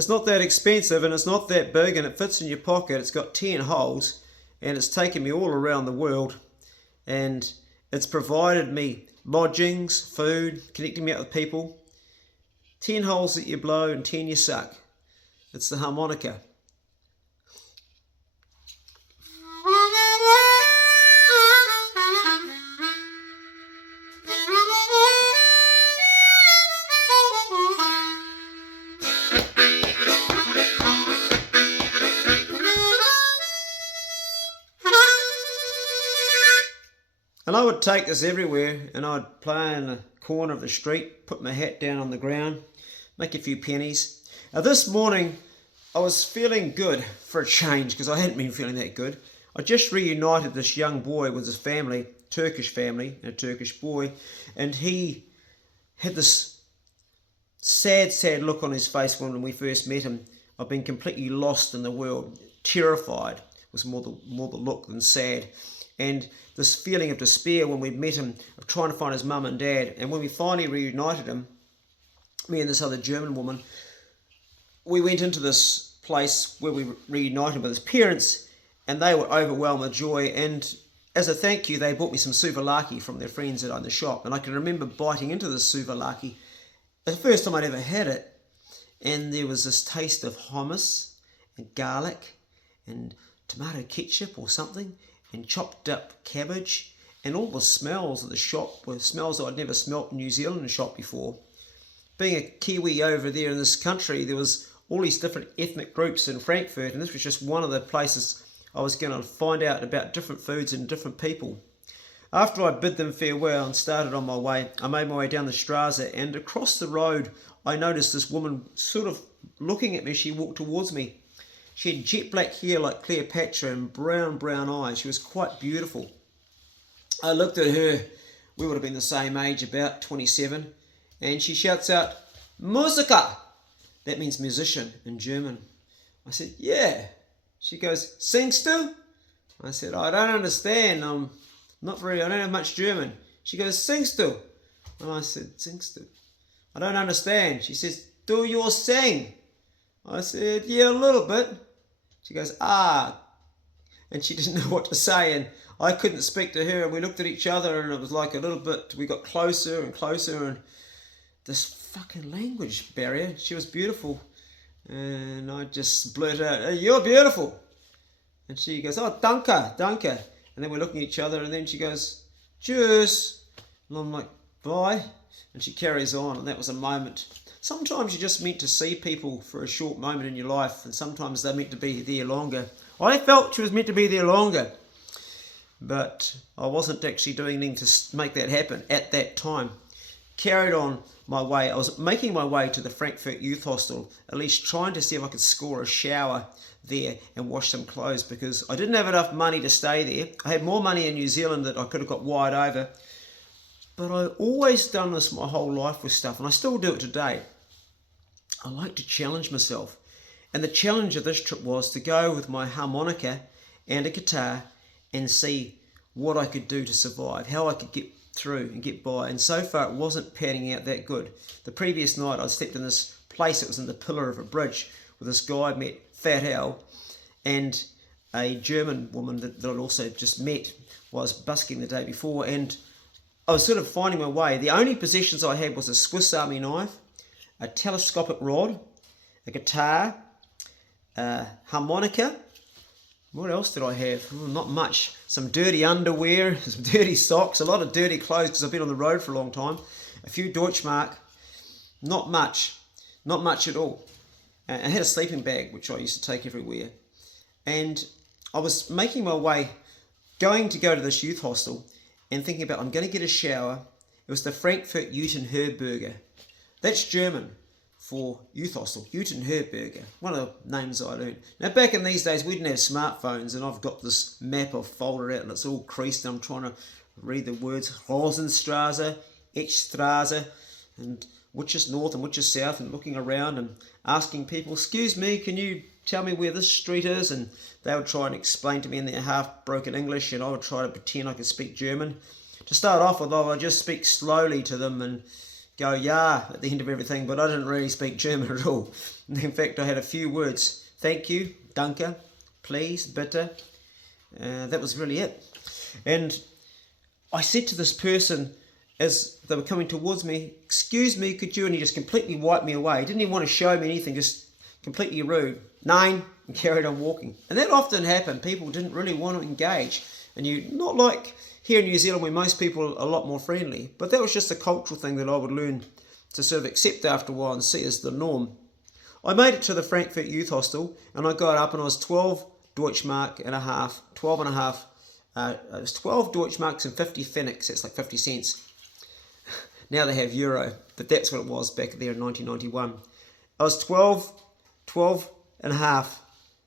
It's not that expensive and it's not that big and it fits in your pocket. It's got 10 holes and it's taken me all around the world, and it's provided me lodgings, food, connecting me up with people. 10 holes that you blow and 10 you suck. It's the harmonica. And I would take this everywhere and I'd play in the corner of the street, put my hat down on the ground, make a few pennies. Now this morning I was feeling good for a change because I hadn't been feeling that good. I just reunited this young boy with his family, Turkish family, a Turkish boy, and he had this sad look on his face when we first met him. I've been completely lost in the world, terrified was more the look than sad. And this feeling of despair when we met him, of trying to find his mum and dad. And when we finally reunited him, me and this other German woman, we went into this place where we reunited with his parents, and they were overwhelmed with joy. And as a thank you, they bought me some souvlaki from their friends that owned the shop. And I can remember biting into this souvlaki. The first time I'd ever had it. And there was this taste of hummus and garlic and tomato ketchup or something, and chopped up cabbage, and all the smells of the shop were smells that I'd never smelt in New Zealand shop before. Being a Kiwi over there in this country, there was all these different ethnic groups in Frankfurt, and this was just one of the places I was going to find out about different foods and different people. After I bid them farewell and started on my way, I made my way down the Straße, and across the road I noticed this woman sort of looking at me. She walked towards me. She had jet black hair like Cleopatra and brown eyes. She was quite beautiful. I looked at her. We would have been the same age, about 27. And she shouts out, Musiker! That means musician in German. I said, yeah. She goes, singst du? I said, I don't understand. I don't have much German. She goes, singst du? And I said, singst du? I don't understand. She says, do you sing? I said, yeah, a little bit. She goes, ah. And she didn't know what to say, and I couldn't speak to her, and we looked at each other, and it was like a little bit, we got closer and closer, and this fucking language barrier. She was beautiful, and I just blurted out, hey, you're beautiful. And she goes, oh, danke. And then we're looking at each other, and then she goes, tschüss. And I'm like, bye. And she carries on, and that was a moment. Sometimes you're just meant to see people for a short moment in your life, and sometimes they're meant to be there longer. I felt she was meant to be there longer, but I wasn't actually doing anything to make that happen at that time. Carried on my way. I was making my way to the Frankfurt Youth Hostel, at least trying to see if I could score a shower there and wash some clothes, because I didn't have enough money to stay there. I had more money in New Zealand that I could have got wide over. But I've always done this my whole life with stuff, and I still do it today. I like to challenge myself. And the challenge of this trip was to go with my harmonica and a guitar and see what I could do to survive, how I could get through and get by. And so far it wasn't panning out that good. The previous night I slept in this place that was in the pillar of a bridge with this guy I met, Fat Al, and a German woman that I'd also just met. Was busking the day before, and I was sort of finding my way. The only possessions I had was a Swiss Army knife, a telescopic rod, a guitar, a harmonica. What else did I have? Not much. Some dirty underwear, some dirty socks, a lot of dirty clothes because I've been on the road for a long time. A few Deutschmark. Not much at all. I had a sleeping bag which I used to take everywhere. And I was making my way, going to go to this youth hostel, and thinking about, I'm going to get a shower. It was the Frankfurt Herberge. That's German for youth hostel, Herberge. One of the names I learned. Now back in these days we didn't have smartphones, and I've got this map I've folded out and it's all creased, and I'm trying to read the words Rosenstraße, Eckstraße, and which is north and which is south, and looking around and asking people, excuse me, can you tell me where this street is? And they would try and explain to me in their half-broken English, and I would try to pretend I could speak German. To start off with, I would just speak slowly to them and go yeah at the end of everything, but I didn't really speak German at all. In fact, I had a few words. Thank you, danke, please, bitte. That was really it. And I said to this person as they were coming towards me, excuse me, could you? And he just completely wiped me away. He didn't even want to show me anything, just completely rude. Nein, and carried on walking. And that often happened. People didn't really want to engage. And not like here in New Zealand where most people are a lot more friendly, but that was just a cultural thing that I would learn to sort of accept after a while and see as the norm. I made it to the Frankfurt Youth Hostel, and I got up and I was 12 Deutschmark and a half, 12 and a half, it was 12 Deutschmarks and 50 Pfennigs, that's like 50 cents. Now they have euro, but that's what it was back there in 1991. I was 12 and a half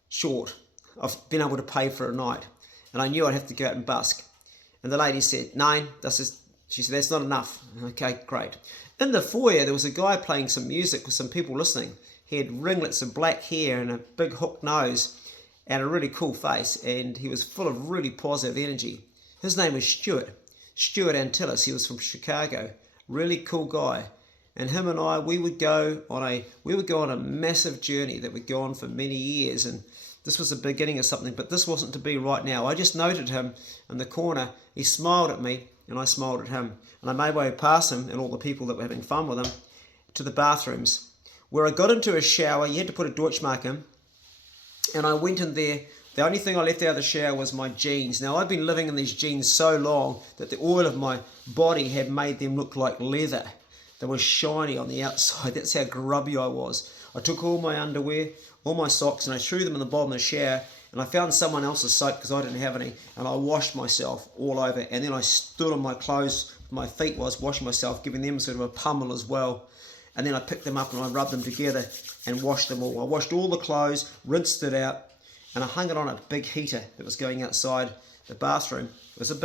short of being able to pay for a night, and I knew I'd have to go out and busk. And the lady said, "Nein, she said, that's not enough." Okay, great. In the foyer, there was a guy playing some music with some people listening. He had ringlets of black hair and a big hooked nose and a really cool face, and he was full of really positive energy. His name was Stuart Antilles. He was from Chicago. Really cool guy. And him and I, we would go on a massive journey that would go on for many years, and this was the beginning of something, but this wasn't to be right now. I just noted him in the corner. He smiled at me, and I smiled at him. And I made my way past him and all the people that were having fun with him to the bathrooms, where I got into a shower. You had to put a Deutschmark in, and I went in there. The only thing I left out of the shower was my jeans. Now, I've been living in these jeans so long that the oil of my body had made them look like leather. They were shiny on the outside. That's how grubby I was. I took all my underwear, all my socks, and I threw them in the bottom of the shower, and I found someone else's soap because I didn't have any, and I washed myself all over, and then I stood on my clothes, my feet while I was washing myself, giving them sort of a pummel as well. And then I picked them up and I rubbed them together and washed them all. I washed all the clothes, rinsed it out, and I hung it on a big heater that was going outside the bathroom. It was a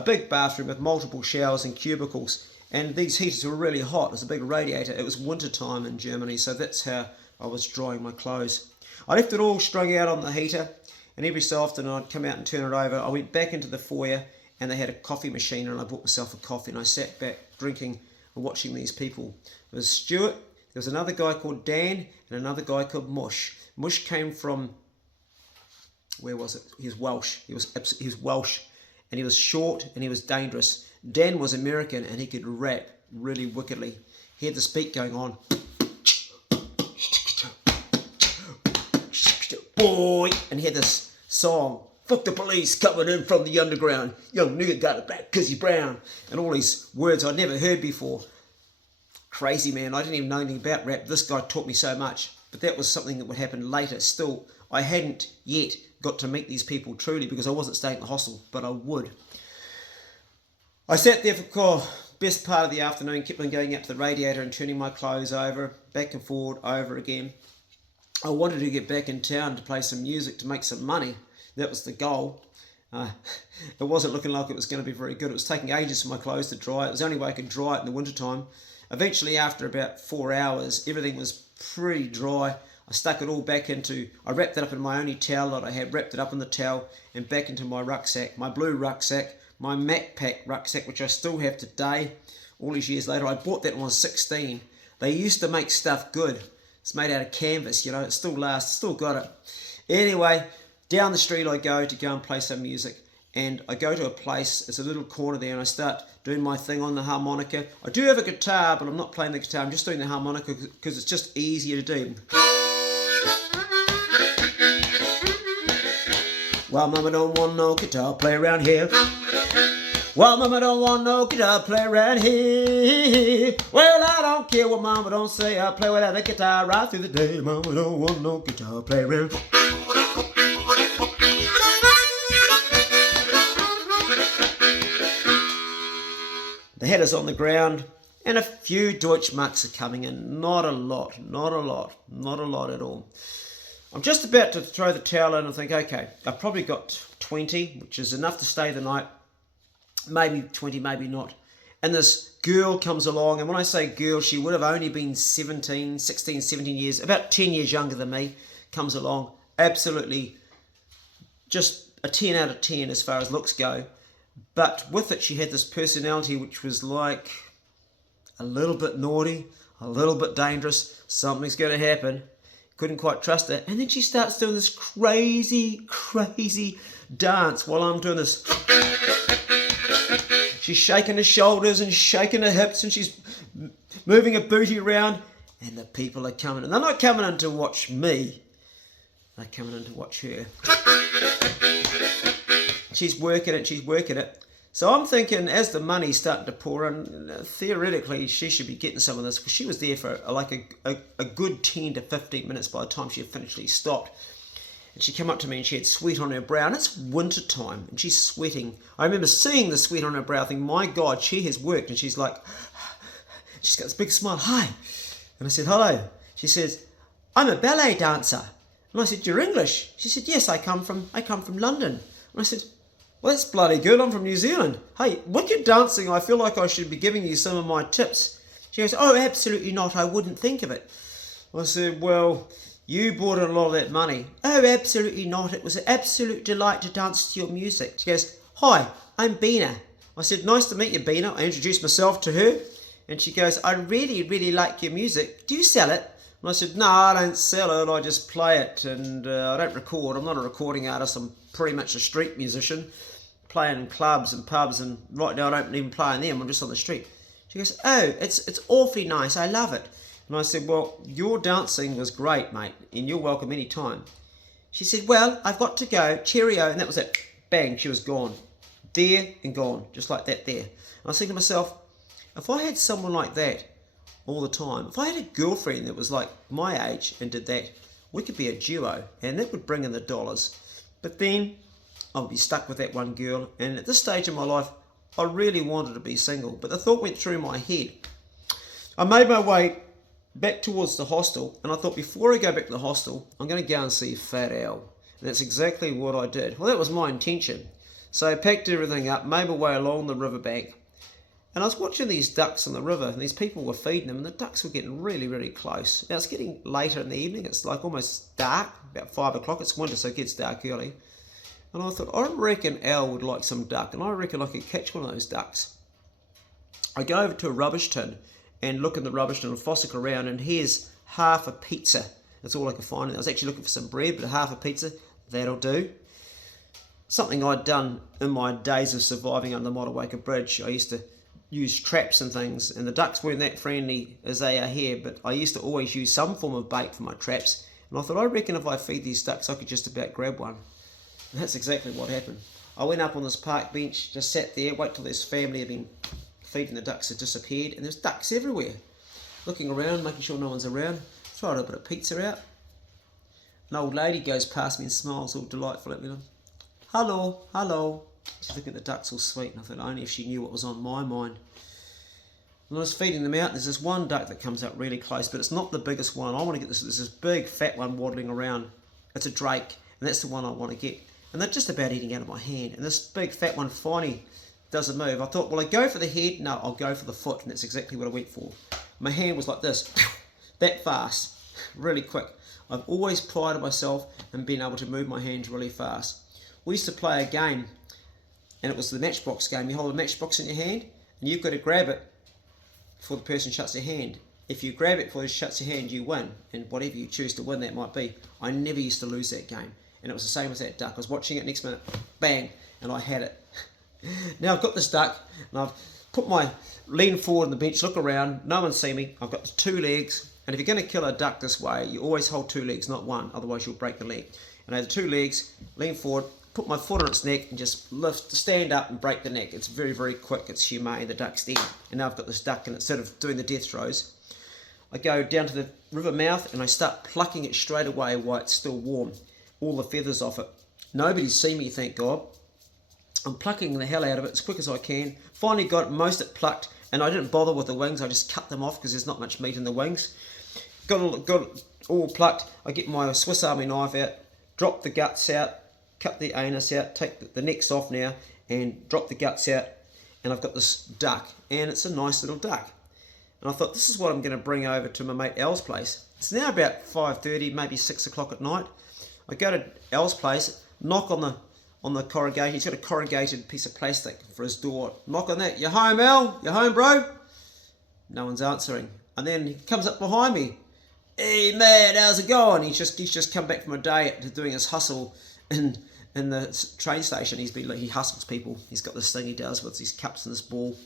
big bathroom with multiple showers and cubicles, and these heaters were really hot. It was a big radiator. It was winter time in Germany, so that's how I was drying my clothes. I left it all strung out on the heater, and every so often I'd come out and turn it over. I went back into the foyer, and they had a coffee machine, and I bought myself a coffee, and I sat back drinking and watching these people. It was Stuart, there was another guy called Dan, and another guy called Mush. Mush came from, where was it? He was Welsh. He was Welsh, and he was short, and he was dangerous. Dan was American, and he could rap really wickedly. He had this beat going on. Boy, and he had this song, "Fuck the police coming in from the underground. Young nigga got it back 'cause he's brown." And all these words I'd never heard before. Crazy, man. I didn't even know anything about rap. This guy taught me so much. But that was something that would happen later. Still, I hadn't yet got to meet these people truly because I wasn't staying at the hostel, but I would. I sat there for the best part of the afternoon, kept on going up to the radiator and turning my clothes over, back and forward, over again. I wanted to get back in town to play some music, to make some money. That was the goal. It wasn't looking like it was going to be very good. It was taking ages for my clothes to dry. It was the only way I could dry it in the wintertime. Eventually, after about 4 hours, everything was pretty dry. I stuck it all back I wrapped it up in my only towel that I had, wrapped it up in the towel and back into my rucksack, my blue rucksack, my Macpac rucksack, which I still have today, all these years later. I bought that when I was 16. They used to make stuff good. It's made out of canvas, you know, it still lasts, still got it. Anyway, down the street I go and play some music. And I go to a place, it's a little corner there, and I start doing my thing on the harmonica. I do have a guitar, but I'm not playing the guitar, I'm just doing the harmonica because it's just easier to do. Well, mama don't want no guitar play around here. Well, mama don't want no guitar play around here. Well, I don't care what mama don't say, I play without a guitar right through the day. Mama don't want no guitar play around. The head is on the ground, and a few Deutschmarks are coming in. Not a lot at all. I'm just about to throw the towel in and think, okay, I've probably got 20, which is enough to stay the night. Maybe 20, maybe not. And this girl comes along, and when I say girl, she would have only been 16, 17 years, about 10 years younger than me, comes along. Absolutely just a 10 out of 10 as far as looks go. But with it, she had this personality which was like a little bit naughty, a little bit dangerous. Something's going to happen. Couldn't quite trust her. And then she starts doing this crazy dance while I'm doing this. She's shaking her shoulders and shaking her hips and she's moving her booty around. And the people are coming. And they're not coming in to watch me. They're coming in to watch her. She's working it. So I'm thinking, as the money's starting to pour in, theoretically she should be getting some of this, because she was there for like a good 10 to 15 minutes by the time she eventually stopped. And she came up to me and she had sweat on her brow, and it's winter time and she's sweating. I remember seeing the sweat on her brow, thinking, my God, she has worked. And she's like, she's got this big smile. Hi. And I said, hello. She says, I'm a ballet dancer. And I said, you're English? She said, yes, I come from London. And I said, well, that's bloody good. I'm from New Zealand. Hey, wicked dancing. I feel like I should be giving you some of my tips. She goes, oh, absolutely not. I wouldn't think of it. I said, well, you brought in a lot of that money. Oh, absolutely not. It was an absolute delight to dance to your music. She goes, hi, I'm Bina. I said, nice to meet you, Bina. I introduced myself to her. And she goes, I really like your music. Do you sell it? And I said, no, I don't sell it. I just play it. And I don't record. I'm not a recording artist. I'm pretty much a street musician, playing in clubs and pubs, and right now I don't even play in them, I'm just on the street. She goes, oh, it's awfully nice, I love it. And I said, well, your dancing was great, mate, and you're welcome any time. She said, well, I've got to go, cheerio, and that was it. Bang, she was gone. There and gone, just like that there. And I was thinking to myself, if I had someone like that all the time, if I had a girlfriend that was like my age and did that, we could be a duo, and that would bring in the dollars. But then I would be stuck with that one girl, and at this stage in my life I really wanted to be single, but the thought went through my head. I made my way back towards the hostel, and I thought, before I go back to the hostel, I'm going to go and see Fat Al. And that's exactly what I did. Well, that was my intention. So I packed everything up, made my way along the riverbank, and I was watching these ducks in the river, and these people were feeding them, and the ducks were getting really close. Now it's getting later in the evening, it's like almost dark, about 5 o'clock, it's winter so it gets dark early. And I thought, I reckon Al would like some duck, and I reckon I could catch one of those ducks. I go over to a rubbish tin and look in the rubbish tin and fossick around, and here's half a pizza. That's all I could find. I was actually looking for some bread, but half a pizza, that'll do. Something I'd done in my days of surviving under the Motueka Bridge. I used to use traps and things, and the ducks weren't that friendly as they are here, but I used to always use some form of bait for my traps, and I thought, I reckon if I feed these ducks I could just about grab one. And that's exactly what happened. I went up on this park bench, just sat there, wait till this family had been feeding the ducks, had disappeared, and there's ducks everywhere. Looking around, making sure no one's around, tried a bit of pizza out. An old lady goes past me and smiles all delightful at me. Hello. She's looking at the ducks all sweet, and I thought, only if she knew what was on my mind. And I was feeding them out, and there's this one duck that comes up really close, but it's not the biggest one. I want to get this, there's this big fat one waddling around. It's a drake, and that's the one I want to get. And they're just about eating out of my hand, and this big fat one finally does a move. I thought, will I go for the head? No, I'll go for the foot, and that's exactly what I went for. My hand was like this, that fast, really quick. I've always prided myself in being able to move my hands really fast. We used to play a game, and it was the matchbox game. You hold a matchbox in your hand, and you've got to grab it before the person shuts their hand. If you grab it before he shuts your hand, you win, and whatever you choose to win, that might be. I never used to lose that game, and it was the same as that duck. I was watching it, next minute, bang, and I had it. Now I've got this duck, and I've put my lean forward on the bench, look around, no one's seen me. I've got 2 legs, and if you're going to kill a duck this way, you always hold 2 legs, not one, otherwise you'll break the leg. And I had the 2 legs, lean forward, put my foot on its neck, and just lift, stand up and break the neck. It's very quick, it's humane, the duck's dead. And now I've got this duck, and instead of doing the death throws, I go down to the river mouth and I start plucking it straight away while it's still warm, all the feathers off it. Nobody's seen me, thank God. I'm plucking the hell out of it as quick as I can. Finally got most of it plucked, and I didn't bother with the wings, I just cut them off because there's not much meat in the wings. Got it all plucked. I get my Swiss Army knife out, drop the guts out, cut the anus out, take the necks off now, and drop the guts out, and I've got this duck, and it's a nice little duck. And I thought, this is what I'm going to bring over to my mate Al's place. It's now about 5:30, maybe 6 o'clock at night. I go to Al's place, knock on the corrugated. He's got a corrugated piece of plastic for his door. Knock on that. You home, Al? You home, bro? No one's answering. And then he comes up behind me. Hey man, how's it going? He's just come back from a day doing his hustle in the train station. He hustles people. He's got this thing he does with these cups and this ball.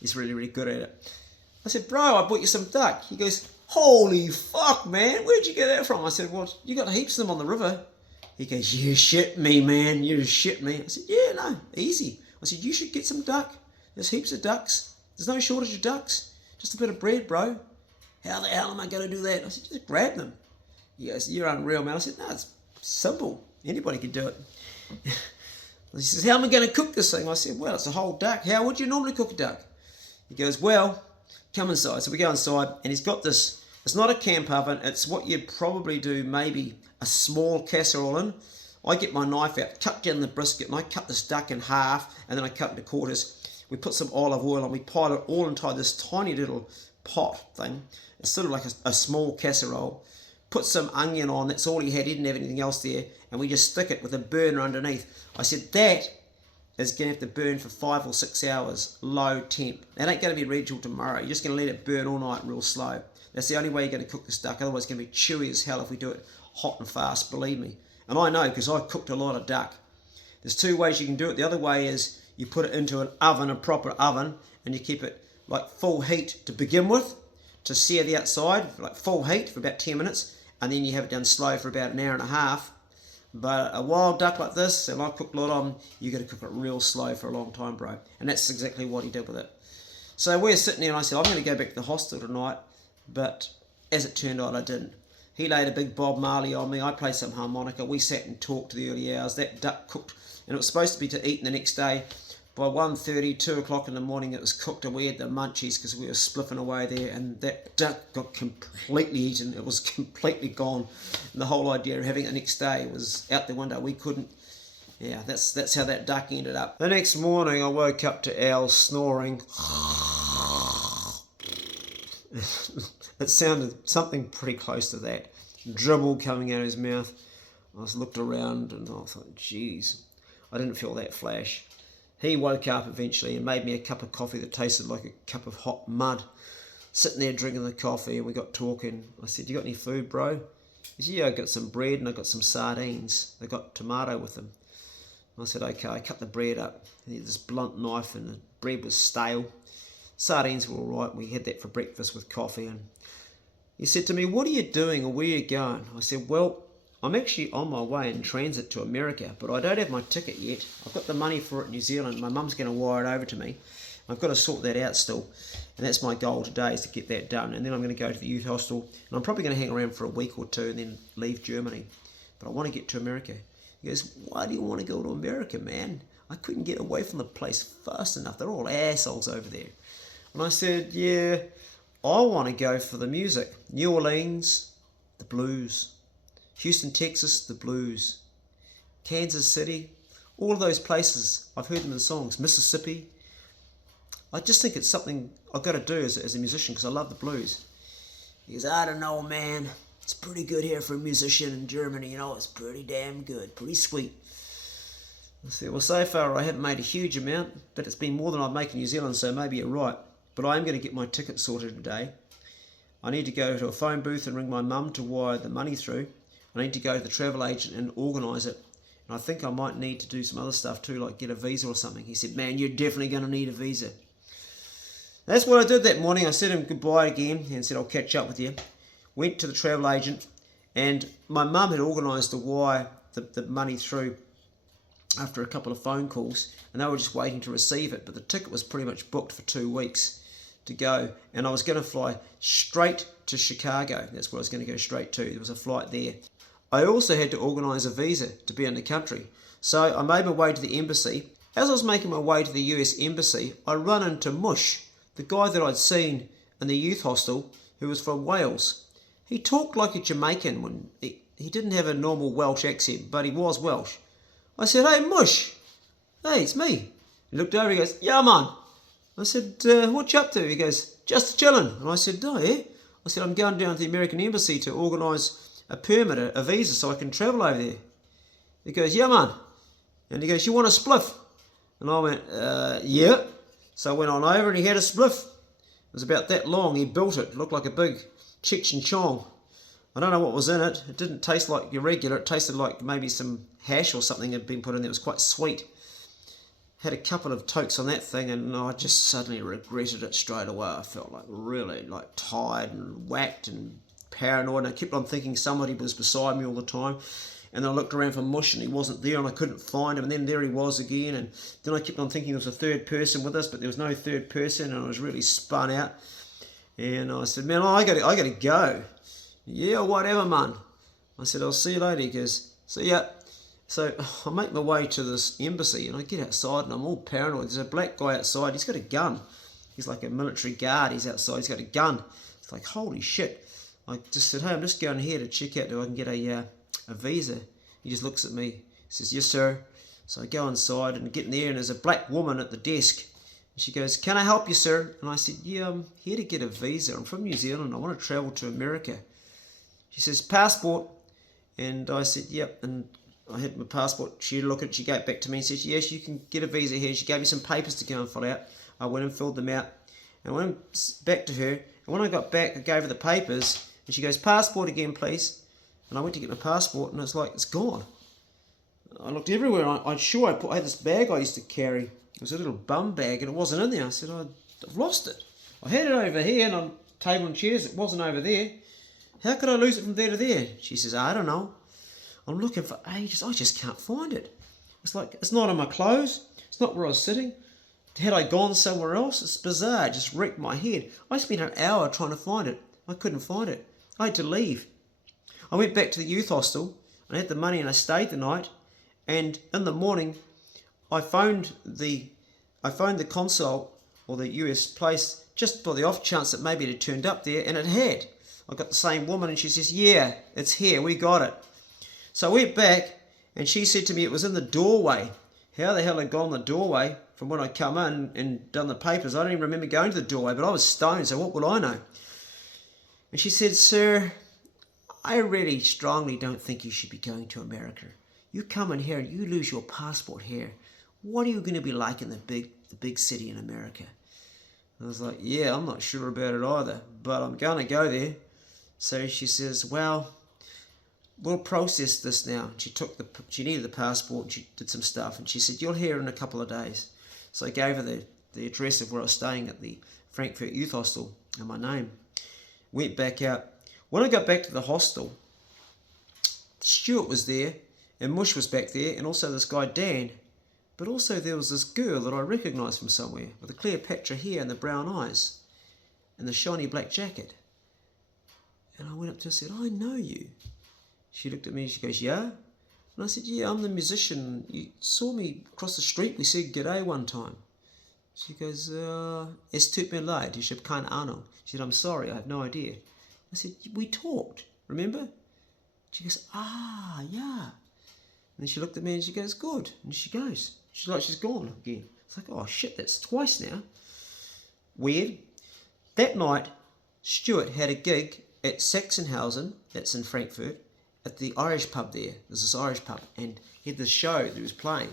He's really, really good at it. I said, bro, I bought you some duck. He goes, holy fuck, man, where'd you get that from? I said, well, you got heaps of them on the river. He goes, you shit me, man, you shit me. I said, yeah, no, easy. I said, you should get some duck. There's heaps of ducks. There's no shortage of ducks. Just a bit of bread, bro. How the hell am I going to do that? I said, just grab them. He goes, you're unreal, man. I said, no, it's simple. Anybody can do it. He says, how am I going to cook this thing? I said, well, it's a whole duck. How would you normally cook a duck? He goes, well, come inside. So we go inside, and he's got this, it's not a camp oven, it's what you'd probably do, maybe a small casserole in. I get my knife out, cut down the brisket, and I cut this duck in half, and then I cut it into quarters. We put some olive oil, and we pile it all inside this tiny little pot thing. It's sort of like a small casserole. Put some onion on, that's all he had, he didn't have anything else there, and we just stick it with a burner underneath. I said, that is going to have to burn for 5 or 6 hours, low temp. That ain't going to be ready till tomorrow. You're just going to let it burn all night real slow. That's the only way you're going to cook this duck. Otherwise it's going to be chewy as hell if we do it hot and fast, believe me. And I know because I cooked a lot of duck. There's 2 ways you can do it. The other way is you put it into an oven, a proper oven, and you keep it like full heat to begin with, to sear the outside, like full heat for about 10 minutes, and then you have it done slow for about an hour and a half. But a wild duck like this, and I cooked a lot of them, you got to cook it real slow for a long time, bro. And that's exactly what he did with it. So we're sitting there, and I said, I'm going to go back to the hostel tonight. But as it turned out, I didn't. He laid a big Bob Marley on me. I played some harmonica. We sat and talked to the early hours. That duck cooked, and it was supposed to be to eat the next day. By 1:30, 2 o'clock in the morning, it was cooked, and we had the munchies because we were spliffing away there, and that duck got completely eaten. It was completely gone, and the whole idea of having it the next day was out the window. We couldn't. Yeah, that's how that duck ended up. The next morning, I woke up to Al snoring. It sounded something pretty close to that. Dribble coming out of his mouth. I just looked around, and I thought, geez, I didn't feel that flash. He woke up eventually and made me a cup of coffee that tasted like a cup of hot mud. Sitting there drinking the coffee, and we got talking. I said, you got any food, bro? He said, yeah, I got some bread and I got some sardines. They got tomato with them. I said, okay. I cut the bread up. He had this blunt knife, and the bread was stale. Sardines were all right. We had that for breakfast with coffee. And he said to me, what are you doing, or where are you going? I said, well, I'm actually on my way in transit to America, but I don't have my ticket yet. I've got the money for it in New Zealand. My mum's going to wire it over to me. I've got to sort that out still. And that's my goal today, is to get that done. And then I'm going to go to the youth hostel. And I'm probably going to hang around for a week or 2 and then leave Germany. But I want to get to America. He goes, why do you want to go to America, man? I couldn't get away from the place fast enough. They're all assholes over there. And I said, yeah, I want to go for the music. New Orleans, the blues. Houston, Texas, the blues. Kansas City, all of those places, I've heard them in songs. Mississippi. I just think it's something I've got to do as a musician, because I love the blues. He goes, I don't know, man. It's pretty good here for a musician in Germany, you know. It's pretty damn good, pretty sweet. I said, well, so far I haven't made a huge amount, but it's been more than I make in New Zealand, so maybe you're right. But I am going to get my ticket sorted today. I need to go to a phone booth and ring my mum to wire the money through. I need to go to the travel agent and organise it. And I think I might need to do some other stuff too, like get a visa or something. He said, man, you're definitely going to need a visa. That's what I did that morning. I said him goodbye again and said, I'll catch up with you. Went to the travel agent, and my mum had organised to wire the money through after a couple of phone calls, and they were just waiting to receive it. But the ticket was pretty much booked for 2 weeks to go, and I was going to fly straight to Chicago. That's where I was going to go straight to. There was a flight there. I also had to organise a visa to be in the country. So I made my way to the embassy. As I was making my way to the US embassy, I run into Mush, the guy that I'd seen in the youth hostel, who was from Wales. He talked like a Jamaican. When he didn't have a normal Welsh accent, but he was Welsh. I said, hey Mush, hey, it's me. He looked over, he goes, yeah man. I said, what you up to? He goes, just chilling. And I said, oh yeah? I said, I'm going down to the American embassy to organise a permit, a visa, so I can travel over there. He goes, yeah man. And he goes, you want a spliff? And I went, yeah. So I went on over, and he had a spliff. was about that long. He built it. It looked like a big Cheech and Chong. I don't know what was in it. It didn't taste like your regular. It tasted like maybe some hash or something had been put in there. It was quite sweet. Had a couple of tokes on that thing, and I just suddenly regretted it straight away. I felt like really like tired and whacked and paranoid, and I kept on thinking somebody was beside me all the time. And then I looked around for Mush, and he wasn't there, and I couldn't find him. And then there he was again, and then I kept on thinking there was a third person with us, but there was no third person, and I was really spun out. And I said, man, I got to go. Yeah, whatever, man. I said, I'll see you later. He goes, see ya. So I make my way to this embassy, and I get outside, and I'm all paranoid. There's a black guy outside. He's got a gun. He's like a military guard. He's outside. He's got a gun. It's like, holy shit. I just said, hey, I'm just going here to check out if I can get a visa. He just looks at me. He says, yes, sir. So I go inside and get in there, and there's a black woman at the desk. And she goes, can I help you, sir? And I said, yeah, I'm here to get a visa. I'm from New Zealand. I want to travel to America. She says, passport. And I said, yep. And I had my passport. She looked at it. She gave it back to me and said, yes, you can get a visa here. She gave me some papers to go and fill out. I went and filled them out. And I went back to her. And when I got back, I gave her the papers. And she goes, passport again, please. And I went to get my passport, and it's like, it's gone. I looked everywhere. I had this bag I used to carry. It was a little bum bag, and it wasn't in there. I said, I've lost it. I had it over here, and on table and chairs, it wasn't over there. How could I lose it from there to there? She says, I don't know. I'm looking for ages. I just can't find it. It's like, it's not in my clothes. It's not where I was sitting. Had I gone somewhere else? It's bizarre. It just wrecked my head. I spent an hour trying to find it. I couldn't find it. I had to leave. I went back to the youth hostel. I had the money and I stayed the night. And in the morning, I phoned the consul or the US place just for the off chance that maybe it had turned up there, and it had. I got the same woman, and she says, yeah, it's here. We got it. So I went back, and she said to me it was in the doorway. How the hell had gone the doorway from when I come in and done the papers? I don't even remember going to the doorway, but I was stoned, so what would I know? And she said, sir, I really strongly don't think you should be going to America. You come in here and you lose your passport here. What are you going to be like in the big city in America? And I was like, yeah, I'm not sure about it either, but I'm going to go there. So she says, well, we'll process this now. She needed the passport, and she did some stuff, and she said, you'll hear in a couple of days. So I gave her the address of where I was staying at the Frankfurt Youth Hostel and my name. Went back out. When I got back to the hostel, Stuart was there, and Mush was back there, and also this guy Dan. But also there was this girl that I recognised from somewhere, with the Cleopatra hair and the brown eyes, and the shiny black jacket. And I went up to her and said, I know you. She looked at me and she goes, yeah? And I said, yeah, I'm the musician. You saw me across the street. We said g'day one time. She goes, es tut mir leid, ich habe keine Ahnung. She said, I'm sorry, I have no idea. I said, we talked, remember? She goes, yeah. And then she looked at me and she goes, good. And she goes. She's like, she's gone again. It's like, oh shit, that's twice now. Weird. That night, Stuart had a gig at Sachsenhausen, that's in Frankfurt, at the Irish pub there. There's this Irish pub, and he had this show that he was playing,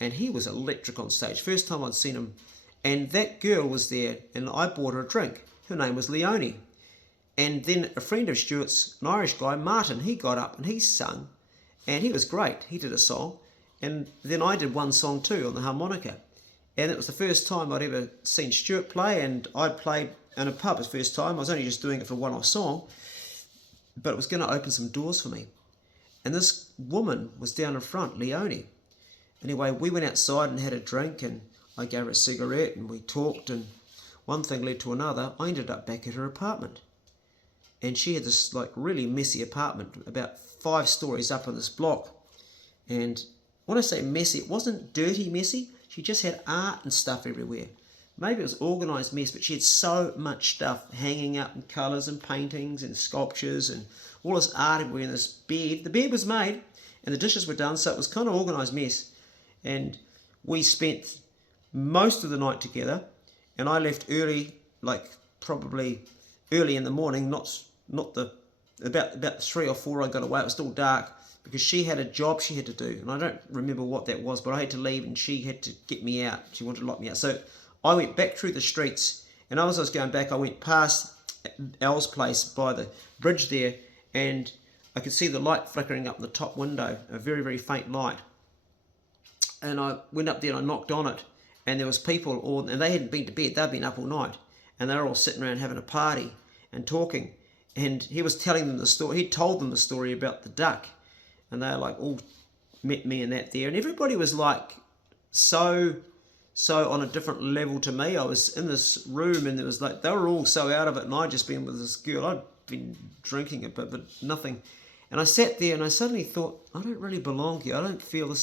and he was electric on stage. First time I'd seen him, and that girl was there, and I bought her a drink. Her name was Leonie. And then a friend of Stuart's, an Irish guy, Martin, he got up and he sung, and he was great. He did a song, and then I did one song too on the harmonica. And it was the first time I'd ever seen Stuart play, and I played in a pub the first time. I was only just doing it for one-off song, but it was going to open some doors for me. And this woman was down in front, Leonie. Anyway, we went outside and had a drink, and I gave her a cigarette, and we talked, and one thing led to another. I ended up back at her apartment. And she had this like really messy apartment, about 5 stories up on this block. And when I say messy, it wasn't dirty messy. She just had art and stuff everywhere. Maybe it was organised mess, but she had so much stuff hanging up in colours and paintings and sculptures and all this art everywhere in this bed. The bed was made and the dishes were done, so it was kind of organised mess. And we spent most of the night together, and I left early, like probably early in the morning, about 3 or 4 I got away. It was still dark because she had a job she had to do, and I don't remember what that was, but I had to leave and she had to get me out. She wanted to lock me out. So I went back through the streets And as I was going back, I went past Al's place by the bridge there, and I could see the light flickering up the top window, a very, very faint light. And I went up there and I knocked on it, and there was people, and they hadn't been to bed, they'd been up all night, and they were all sitting around having a party and talking. And he was telling them the story, he told them the story about the duck, and they like all met me and that there, and everybody was like so on a different level to me. I was in this room, and there was like, they were all so out of it, and I'd just been with this girl, I'd been drinking a bit, but nothing. And I sat there and I suddenly thought, I don't really belong here. I don't feel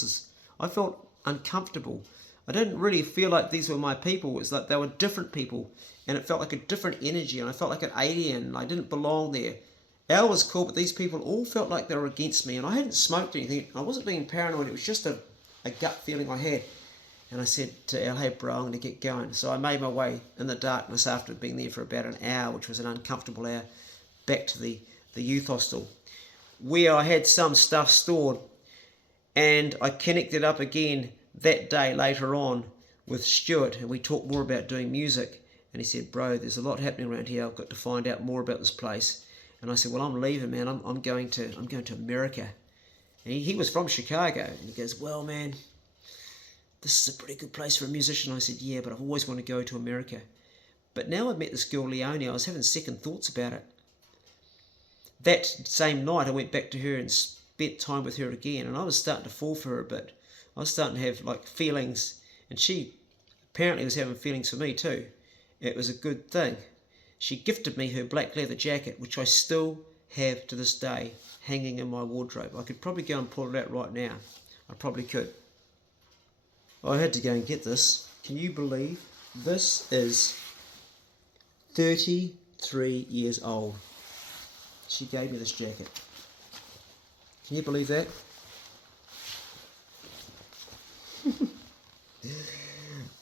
I felt uncomfortable. I didn't really feel like these were my people. It was like they were different people, and it felt like a different energy, and I felt like an alien. I didn't belong there. Al was cool, but these people all felt like they were against me, and I hadn't smoked anything. I wasn't being paranoid. It was just a gut feeling I had. And I said to Al, hey bro, I'm going to get going. So I made my way in the darkness after being there for about an hour, which was an uncomfortable hour, back to the youth hostel, where I had some stuff stored. And I connected up again that day later on with Stuart, and we talked more about doing music. And he said, bro, there's a lot happening around here. I've got to find out more about this place. And I said, well, I'm leaving, man. I'm going to America. And he was from Chicago. And he goes, well, man, this is a pretty good place for a musician. I said, yeah, but I've always wanted to go to America. But now I've met this girl, Leonie, I was having second thoughts about it. That same night, I went back to her and spent time with her again. And I was starting to fall for her a bit. I was starting to have like feelings. And she apparently was having feelings for me too. It was a good thing. She gifted me her black leather jacket, which I still have to this day hanging in my wardrobe. I could probably go and pull it out right now. I probably could. I had to go and get this. Can you believe this is 33 years old? She gave me this jacket. Can you believe that?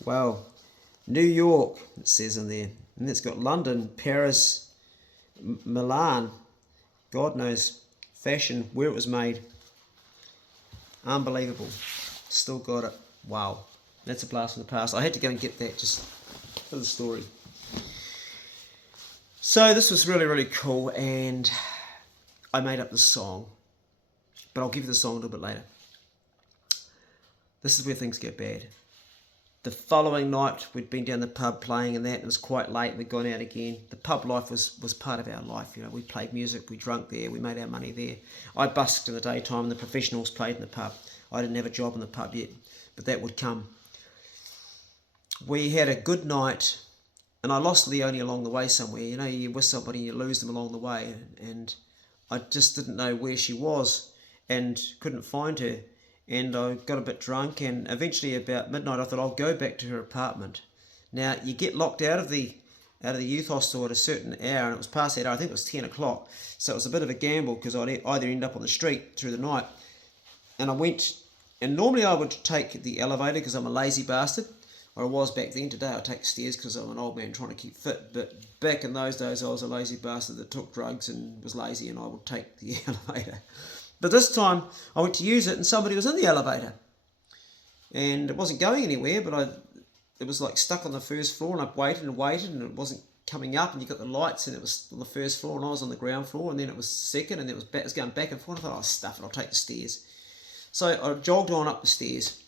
Wow. New York, it says in there. And it's got London, Paris, Milan, God knows, fashion, where it was made. Unbelievable. Still got it. Wow. That's a blast from the past. I had to go and get that just for the story. So this was really, really cool, and I made up this song. But I'll give you the song a little bit later. This is where things get bad. The following night, we'd been down the pub playing and that, and it was quite late, and we'd gone out again. The pub life was part of our life, you know. We played music, we drank there, we made our money there. I busked in the daytime, and the professionals played in the pub. I didn't have a job in the pub yet, but that would come. We had a good night, and I lost Leonie along the way somewhere. You know, you're with somebody and you lose them along the way, and I just didn't know where she was and couldn't find her. And I got a bit drunk, and eventually about midnight I thought I'll go back to her apartment. Now, you get locked out of the youth hostel at a certain hour, and it was past that hour. I think it was 10 o'clock. So it was a bit of a gamble, because I'd either end up on the street through the night. And I went, and normally I would take the elevator because I'm a lazy bastard. Or I was back then. Today I take the stairs because I'm an old man trying to keep fit. But back in those days I was a lazy bastard that took drugs and was lazy, and I would take the elevator. But this time I went to use it, and somebody was in the elevator. And it wasn't going anywhere, but it was like stuck on the first floor, and I waited and waited, and it wasn't coming up, and you got the lights, and it was on the first floor, and I was on the ground floor, and then it was second, and it was going back and forth. I thought, oh, stuff it, I'll take the stairs. So I jogged on up the stairs.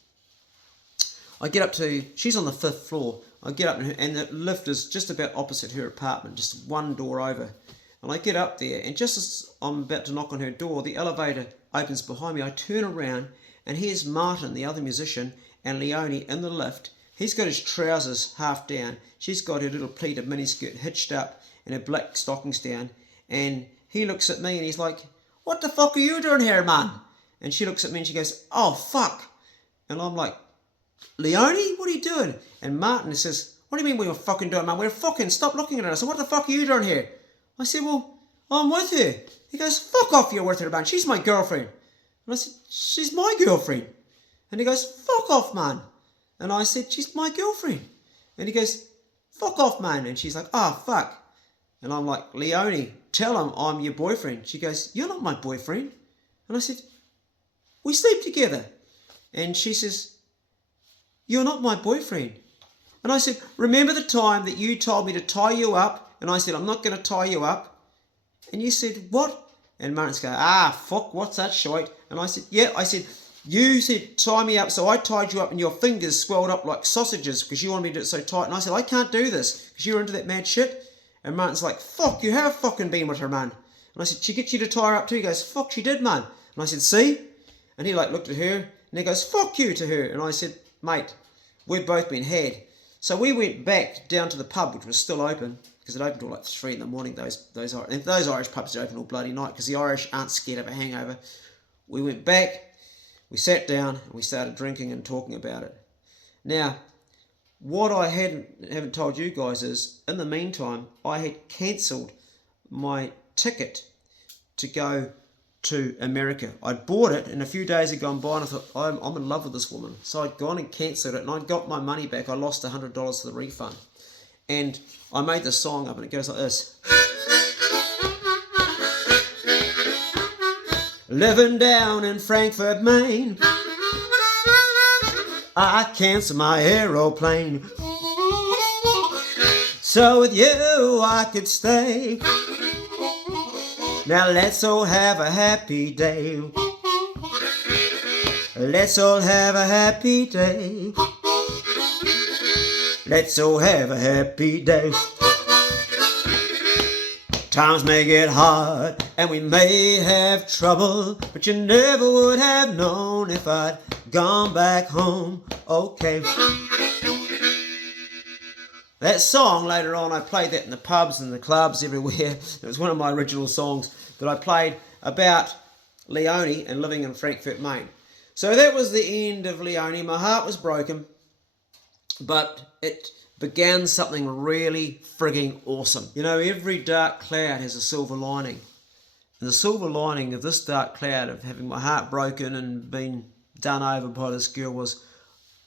I get up to, she's on the 5th floor. I get up, and the lift is just about opposite her apartment, just one door over. And I get up there, and just as I'm about to knock on her door, the elevator opens behind me. I turn around, and here's Martin, the other musician, and Leonie in the lift. He's got his trousers half down. She's got her little pleated miniskirt hitched up and her black stockings down. And he looks at me, and he's like, what the fuck are you doing here, man? And she looks at me, and she goes, oh, fuck. And I'm like, Leonie, what are you doing? And Martin says, what do you mean we were fucking doing, man? We're fucking, stop looking at us. So what the fuck are you doing here? I said, well, I'm with her. He goes, fuck off, you're with her, man. She's my girlfriend. And I said, she's my girlfriend. And he goes, fuck off, man. And I said, she's my girlfriend. And he goes, fuck off, man. And she's like, oh, fuck. And I'm like, Leonie, tell him I'm your boyfriend. She goes, you're not my boyfriend. And I said, we sleep together. And she says, you're not my boyfriend. And I said, remember the time that you told me to tie you up? And I said, I'm not going to tie you up. And you said, what? And Martin's going, fuck, what's that shite? And I said, yeah. I said, you said tie me up, so I tied you up and your fingers swelled up like sausages because you wanted me to do it so tight. And I said, I can't do this because you were into that mad shit. And Martin's like, fuck, you have fucking been with her, man. And I said, she gets you to tie her up too? He goes, fuck, she did, man. And I said, see? And he like looked at her and he goes, fuck you to her. And I said, mate, we've both been had. So we went back down to the pub, which was still open, because it opened till like 3 in the morning. Those Irish pubs are open all bloody night because the Irish aren't scared of a hangover. We went back, we sat down, and we started drinking and talking about it. Now, what I haven't told you guys is, in the meantime, I had cancelled my ticket to go to America. I'd bought it, and a few days had gone by, and I thought, I'm in love with this woman. So I'd gone and cancelled it, and I'd got my money back. I lost $100 for the refund. And I made this song up, and it goes like this. Living down in Frankfurt, Maine, I cancelled my aeroplane, so with you I could stay. Now let's all have a happy day. Let's all have a happy day. Let's all have a happy day. Times may get hard and we may have trouble, but you never would have known if I'd gone back home. Okay. That song, later on, I played that in the pubs and the clubs everywhere. It was one of my original songs that I played about Leonie and living in Frankfurt, Maine. So that was the end of Leonie. My heart was broken, but it began something really frigging awesome. You know, every dark cloud has a silver lining. And the silver lining of this dark cloud of having my heart broken and being done over by this girl was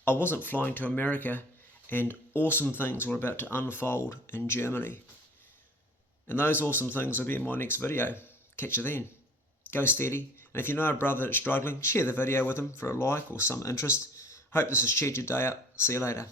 I wasn't flying to America, and awesome things were about to unfold in Germany. And those awesome things will be in my next video. Catch you then. Go steady. And if you know a brother that's struggling, share the video with him for a like or some interest. Hope this has cheered your day up. See you later.